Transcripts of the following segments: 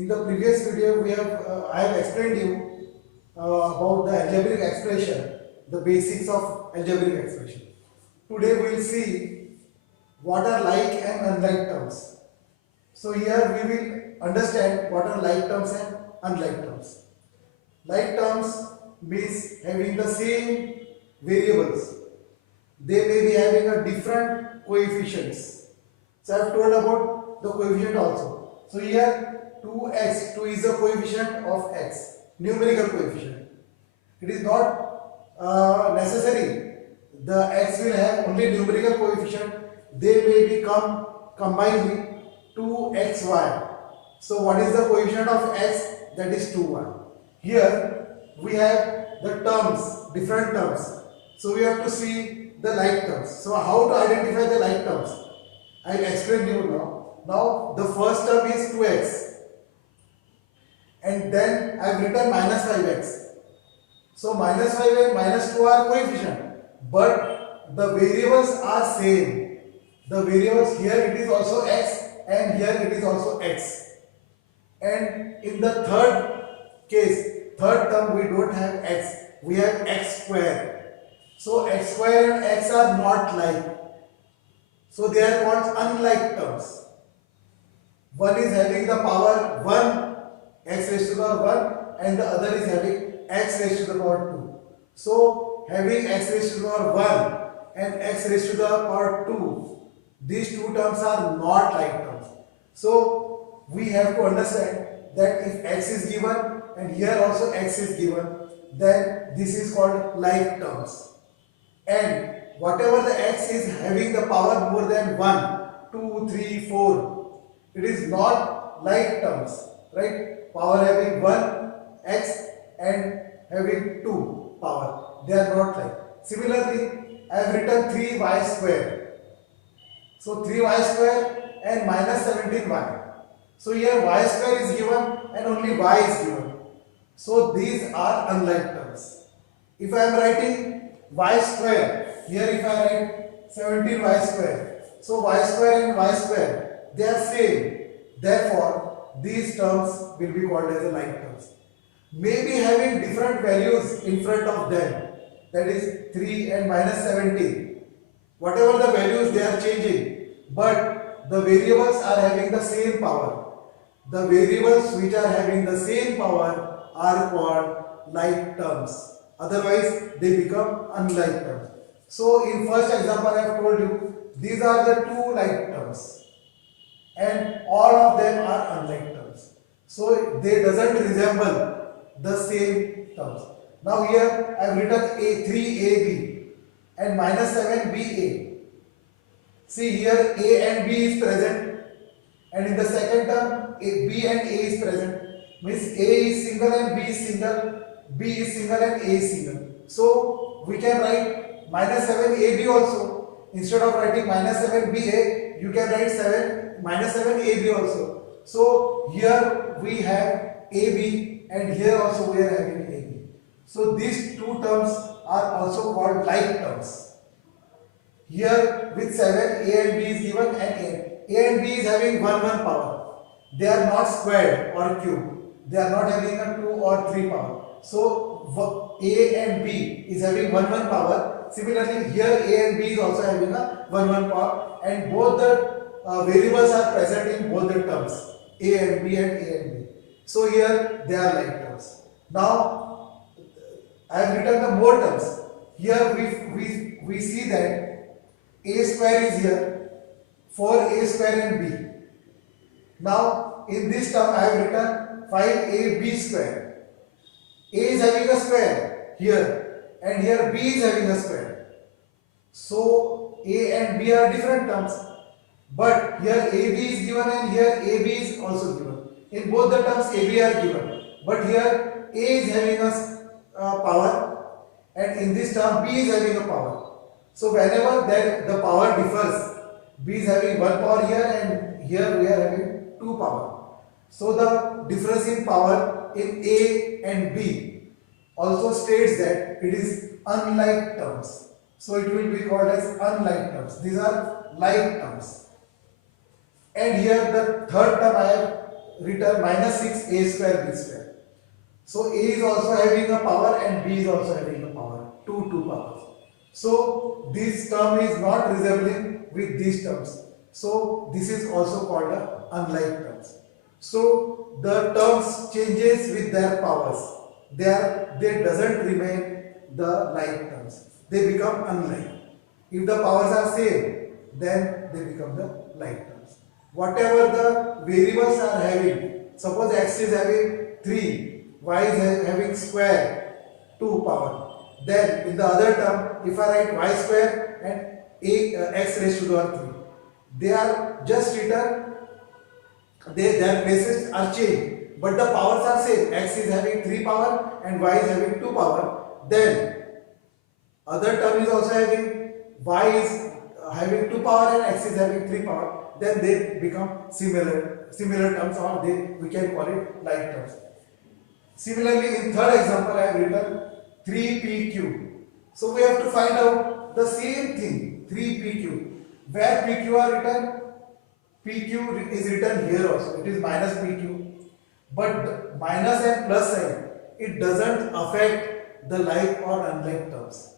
In the previous video, I have explained you about the algebraic expression, the basics of algebraic expression. Today we will see what are like and unlike terms. So here we will understand what are like terms and unlike terms. Like terms means having the same variables. They may be having a different coefficients. So I have told about the coefficient also. So here 2x, 2 is the coefficient of x, numerical coefficient. It is not necessary the x will have only numerical coefficient. They may become combined 2xy. So what is the coefficient of x? That is 2y. Here we have the terms, different terms. So we have to see the like terms. So how to identify the like terms? I will explain to you now. Now the first term is 2x and then I have written minus 5x. So minus 5 and minus 2 are coefficient, but the variables are same. The variables here it is also x and here it is also x. And in the third case, third term we don't have x, we have x square. So x square and x are not like. So they are called unlike terms. One is having the power 1, x raised to the power 1, and the other is having x raised to the power 2. So having x raised to the power 1 and x raised to the power 2, these two terms are not like terms. So we have to understand that if x is given and here also x is given, then this is called like terms. And whatever the x is having the power more than 1, 2, 3, 4, it is not like terms, right? Power having 1 x and having 2 power, they are not like. Similarly, I have written 3y square. So 3y square and minus 17y. So here y square is given and only y is given. So these are unlike terms. If I am writing y square, here if I write 17y square, so y square and y square, they are same. Therefore, these terms will be called as a like terms. Maybe having different values in front of them, that is 3 and minus 17. Whatever the values they are changing, but the variables are having the same power. The variables which are having the same power are called like terms. Otherwise, they become unlike terms. So, in first example, I have told you these are the two like terms, and all of them are unlike terms. So, they doesn't resemble the same terms. Now, here I have written a 3ab and minus 7ba. See here a and b is present, and in the second term b and a is present. Means a is single and b is single, b is single and a is single. So we can write minus 7ab also. Instead of writing minus 7ba, you can write minus 7ab also. So here we have ab and here also we are having ab. So these two terms are also called like terms. Here with 7 a and b is given and a and b is having 1 power. They are not squared or cubed. They are not having a 2 or 3 power. So a and b is having 1 power. Similarly here a and b is also having a 1 power, and both the variables are present in both the terms a and b and a and b. So here they are like terms. Now I have written the more terms. Here we see that a square is here for a square and b. Now in this term I have written 5ab square. A is having a square here and here b is having a square. So a and b are different terms, but here ab is given and here ab is also given. In both the terms ab are given, but here a is having a power and in this term b is having a power. So whenever that the power differs, b is having 1 power here and here we are having 2 power. So the difference in power in a and b also states that it is unlike terms. So it will be called as unlike terms. These are like terms. And here the third term I have written minus 6a square b square. So A is also having a power and B is also having a power, two powers. So this term is not resembling with these terms. So this is also called a unlike terms. So the terms changes with their powers. They doesn't remain the like terms. They become unlike. If the powers are same, then they become the like terms. Whatever the variables are having, suppose x is having 3, y is having square 2 power. Then in the other term, if I write y square and x raised to the power 3, they are just written, their places are changed, but the powers are same. X is having 3 power and y is having 2 power. Then other term is also having, y is having 2 power and x is having 3 power. Then they become similar terms, or we can call it like terms. Similarly, in third example, I have written 3pq. So we have to find out the same thing, 3pq. Where pq are written? Pq is written here also. It is minus pq. But minus and plus sign, it doesn't affect the like or unlike terms.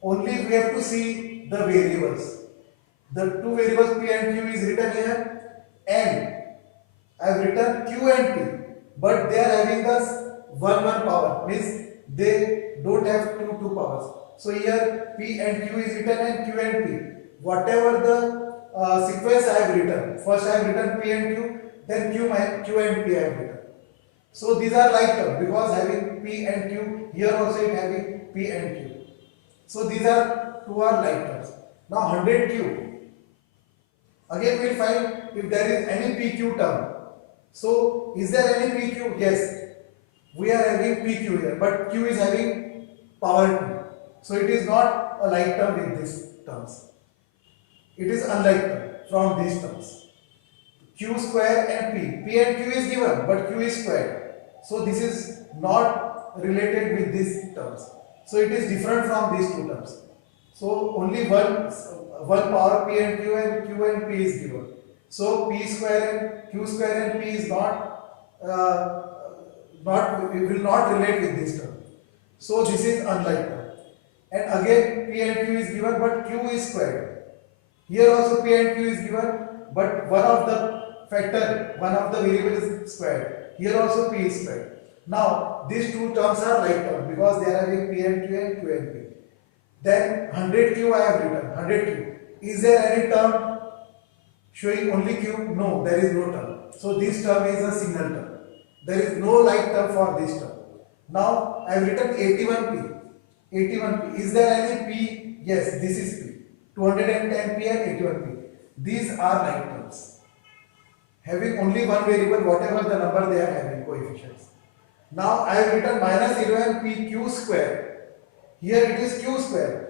Only we have to see the variables. The two variables p and q is written here, and I have written q and p, but they are having this 1 power, means they don't have two powers. So here p and q is written and q and p. Whatever the sequence I have written, first I have written p and q, then q and p I have written. So these are like terms because having p and q, here also it having p and q. So these are two are like terms. Now 100q. Again we will find if there is any PQ term. So is there any PQ? Yes. We are having PQ here, but Q is having power 2. So it is not a like term with these terms. It is unlike term from these terms. Q square and P. P and Q is given, but Q is squared. So this is not related with these terms. So it is different from these two terms. So only one power p and q and p is given. So p square and q square and p is it will not relate with this term. So this is unlike term. And again p and q is given, but q is squared. Here also p and q is given, but one of the variable is squared. Here also p is squared. Now these two terms are like terms because they are having p and q and q and p. Then 100q I have written, 100q. Is there any term showing only q? No, there is no term. So this term is a single term. There is no like term for this term. Now I have written 81p. 81p. Is there any p? Yes, this is p. 210p and 81p. These are like terms. Having only one variable, whatever the number they are having, coefficients. Now I have written minus 11pq square. Here it is q square.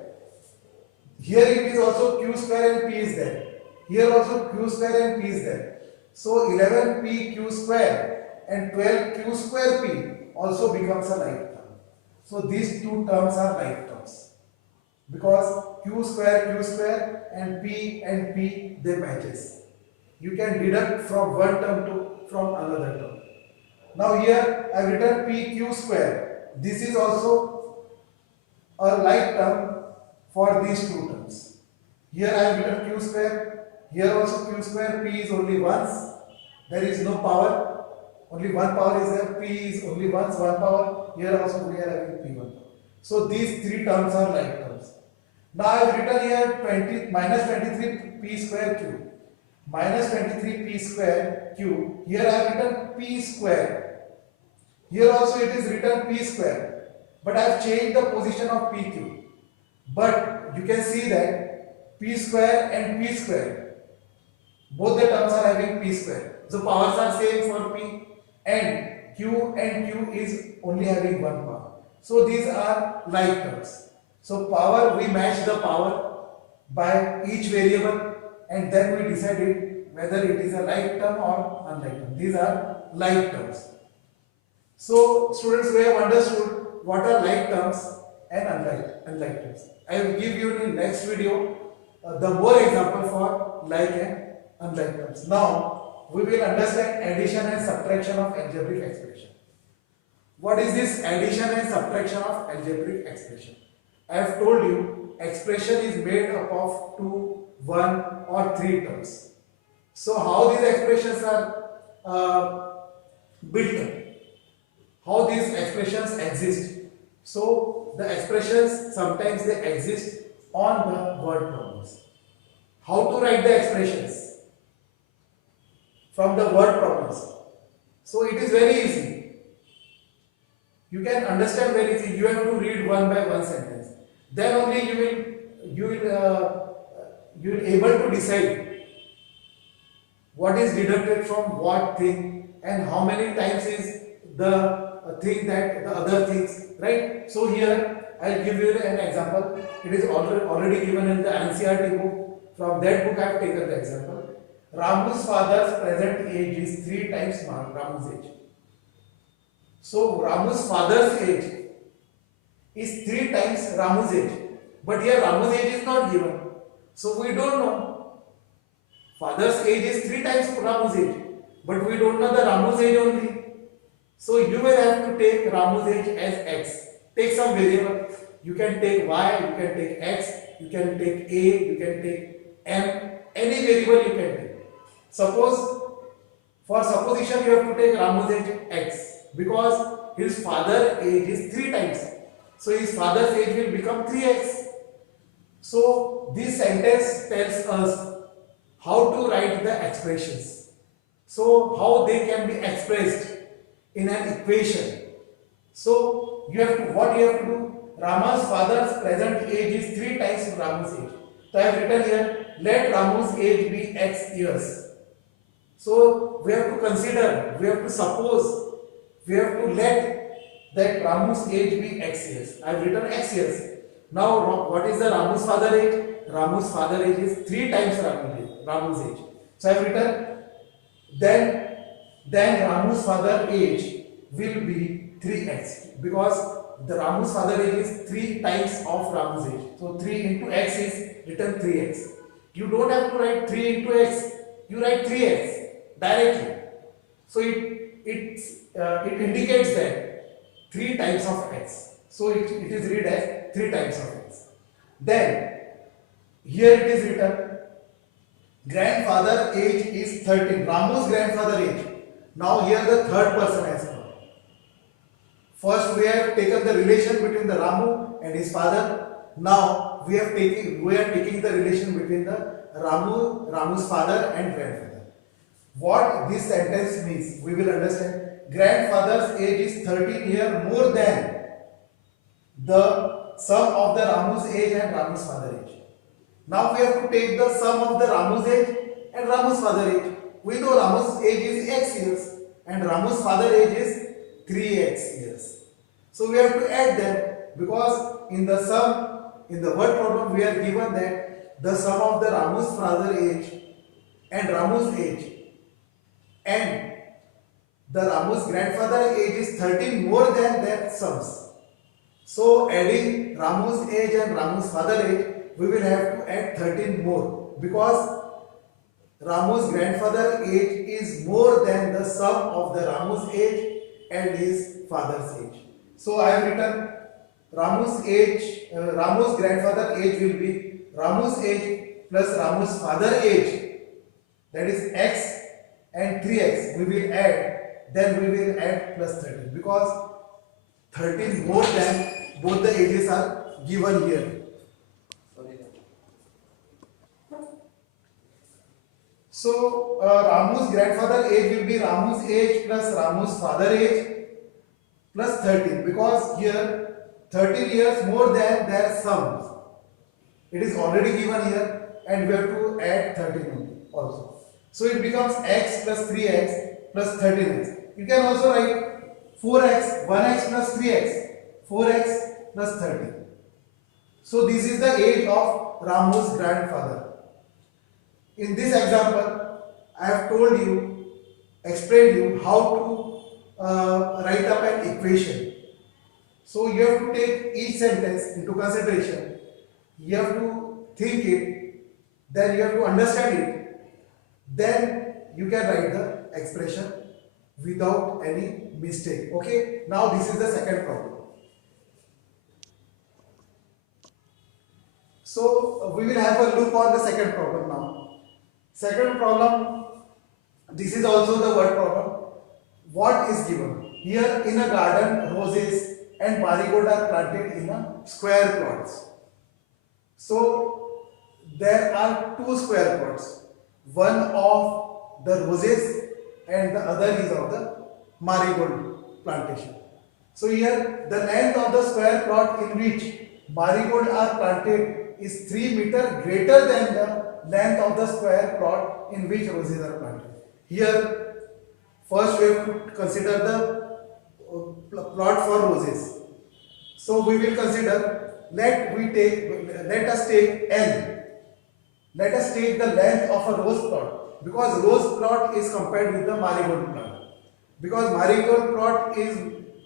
Here it is also q square and p is there. Here also q square and p is there. So 11p q square and 12q square p also becomes a like term. So these two terms are like terms because q square and p they matches. You can deduct from one term from another term. Now here I have written pq square. This is also a like term for these two terms. Here I have written q square, here also q square, p is only once, there is no power, only one power is there, p is only once, one power, here also we are having p1. So these three terms are like terms. Now I have written here minus 23p square q, minus 23p square q, here I have written p square, here also it is written p square. But I have changed the position of PQ. But you can see that P square and P square, both the terms are having P square. So powers are same for P, and Q is only having one power. So these are like terms. So power, we match the power by each variable and then we decided whether it is a like term or unlike term. These are like terms. So students, we have understood what are like terms and unlike terms. I will give you in the next video the more example for like and unlike terms. Now we will understand addition and subtraction of algebraic expression. What is this addition and subtraction of algebraic expression? I have told you expression is made up of 2, 1 or 3 terms. So how these expressions are built up? How these expressions exist? So the expressions sometimes they exist on the word problems. How to write the expressions from the word problems? So it is very easy. You can understand very easy. You have to read one by one sentence. Then only you will able to decide what is deducted from what thing and how many times is the thing that the other things, right? So here I'll give you an example. It is already given in the NCERT book. From that book I have taken the example. Ramu's father's present age is 3 times Ramu's age. So Ramu's father's age is 3 times Ramu's age. But here Ramu's age is not given. So we don't know. Father's age is 3 times Ramu's age. But we don't know the Ramu's age only. So you will have to take Ramu's age as x. Take some variable. You can take y, you can take x, you can take a, you can take m. Any variable you can take. Suppose, for supposition you have to take Ramu's age x. Because his father's age is 3 times. So his father's age will become 3x. So this sentence tells us how to write the expressions. So how they can be expressed in an equation. So you have to, what you have to do? Rama's father's present age is 3 times Ramu's age. So I have written here, let Ramu's age be x years. So we have to consider, we have to suppose, we have to let that Ramu's age be x years. I have written x years. Now what is the Ramu's father age? Ramu's father age is 3 times Ramu's age. So I have written, then Ramu's father age will be 3x, because the Ramu's father age is 3 times of Ramu's age. So 3 into x is written 3x. You don't have to write 3 into x. You write 3x directly. So it indicates that 3 times of x. So it is read as 3 times of x. Then here it is written, grandfather age is 13. Ramu's grandfather age. Now here the third person has come. First we have taken the relation between the Ramu and his father. Now we are taking the relation between the Ramu's father and grandfather. What this sentence means, we will understand. Grandfather's age is 13 years more than the sum of the Ramu's age and Ramu's father age. Now we have to take the sum of the Ramu's age and Ramu's father age. We know Ramu's age is x years and Ramu's father age is 3x years. So we have to add them, because in the word problem we are given that the sum of the Ramu's father age and Ramu's age and the Ramu's grandfather age is 13 more than their sums. So adding Ramu's age and Ramu's father age, we will have to add 13 more, because Ramu's grandfather age is more than the sum of the Ramu's age and his father's age. So I have written Ramu's grandfather age will be Ramu's age plus Ramu's father age, that is x and 3x we will add, then we will add plus 13, because 13 more than both the ages are given here. So Ramu's grandfather age will be Ramu's age plus Ramu's father age plus 13, because here 13 years more than their sums. It is already given here and we have to add 13 also. So it becomes x plus 3x plus 13x. You can also write 4x, 1x plus 3x, 4x plus 13. So this is the age of Ramu's grandfather. In this example, I have explained you how to write up an equation. So you have to take each sentence into consideration. You have to think it, then you have to understand it. Then you can write the expression without any mistake. Okay, now this is the second problem. So we will have a look on the second problem now. Second problem, this is also the word problem. What is given? Here in a garden, roses and marigold are planted in a square plots. So there are two square plots, one of the roses and the other is of the marigold plantation. So here the length of the square plot in which marigold are planted is 3 meter greater than the length of the square plot in which roses are planted. Here first we have to consider the plot for roses. So we will consider, let us take L. Let us take the length of a rose plot, because rose plot is compared with the marigold plot. Because marigold plot is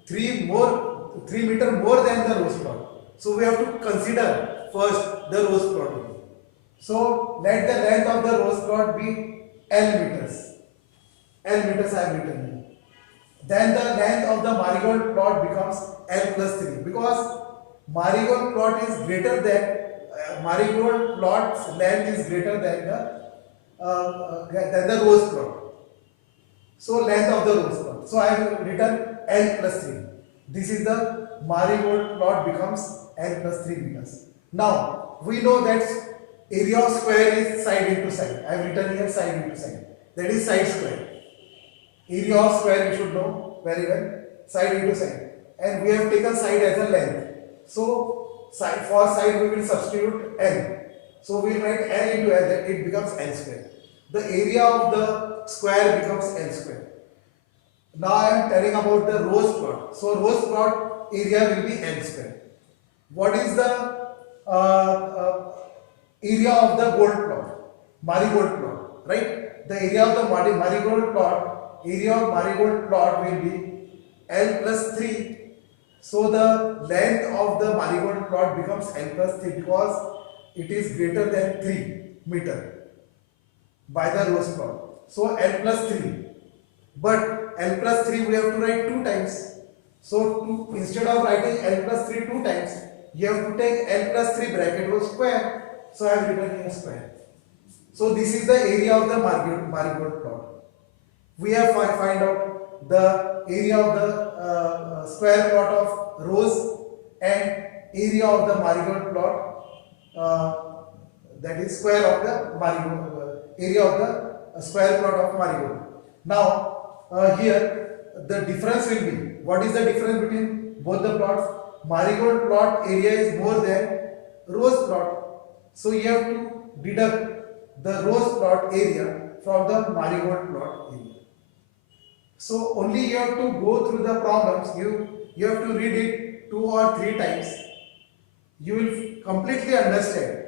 3 meter more than the rose plot. So we have to consider first the rose plot. So let the length of the rose plot be L meters. L meters I have written here. Then the length of the marigold plot becomes L plus 3, because marigold plot is greater than marigold plot's length is greater than the rose plot. So length of the rose plot. So I have written L plus 3. This is the marigold plot becomes L plus 3 meters. Now we know that area of square is side into side. I have written here side into side. That is side square. Area of square you should know very well. Side into side. And we have taken side as a length. So for side we will substitute L. So we will write L into L, it becomes L square. The area of the square becomes L square. Now I am telling about the rose plot. So rose plot area will be L square. What is the area of the gold plot? Marigold plot, right? The area of the marigold plot, area of marigold plot will be L plus 3. So the length of the marigold plot becomes L plus 3 because it is greater than 3 meter by the rose plot. So L plus 3. But L plus 3 we have to write 2 times. So instead of writing L plus 3 2 times, you have to take L plus 3 bracket whole square. So I have written here square. So this is the area of the marigold plot. We have find out the area of the square plot of rose and area of the marigold plot, that is square of the marigold, area of the square plot of marigold. Now here the difference will be, what is the difference between both the plots? Marigold plot area is more than rose plot. So you have to deduct the rose plot area from the marigold plot area. So only you have to go through the problems, you have to read it 2 or 3 times. You will completely understand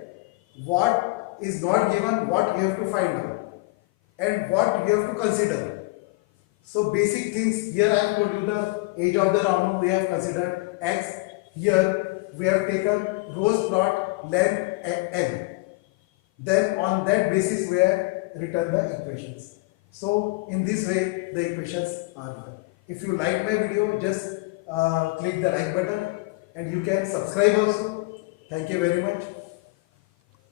what is not given, what you have to find out and what you have to consider. So basic things, here I have told you the age of the round, we have considered x. Here we have taken rose plot length n. Then on that basis we have written the equations. So in this way the equations are written. If you like my video, just click the like button and you can subscribe also. Thank you very much.